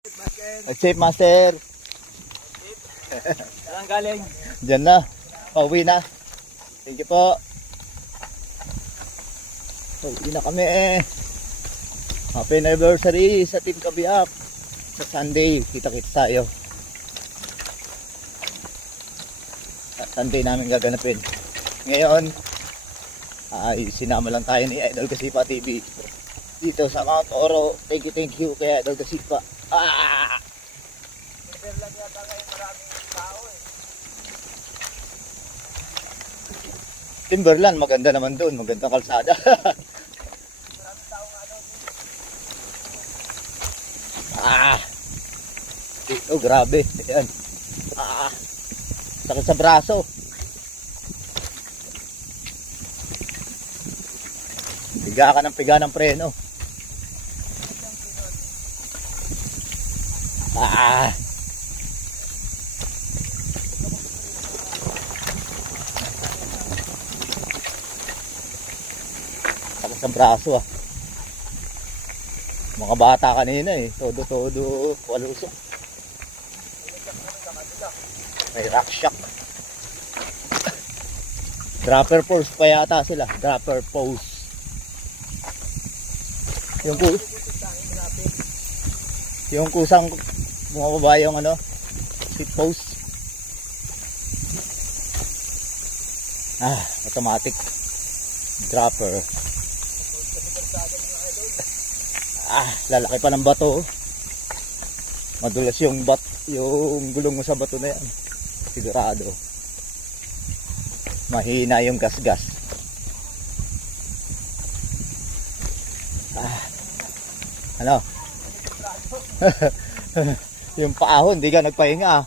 Safe master. Saan galing? Diyan na. Pauwi na. Thank you po. Pauwi na kami. Happy anniversary sa Team Kabiyak. Sa Sunday, kita-kits tayo. Sa Sunday namin gaganapin. Ngayon, ay sinama lang tayo ni Idol Kasipa TV dito sa Mount Oro. Thank you kay Idol Kasipa. Lang yata ngayon maraming tao eh. Timberland, maganda naman doon, magandang kalsada. Maraming tao nga doon. Oh, grabe. Ayan. Sakit sa braso. Piga ka ng piga ng preno. Sakit sa braso ah. Mga bata kanina eh. Todo walusok. May rock shock. Dropper pose pa yata sila. Dropper pose. Yung kusang bumababa yung ano, seat post. Automatic dropper. Lalaki pa ng bato. Madulas yung yung gulong mo sa bato na yan. Sigurado. Mahina yung gas-gas. Ano? Yung paahon, di ka nagpahinga.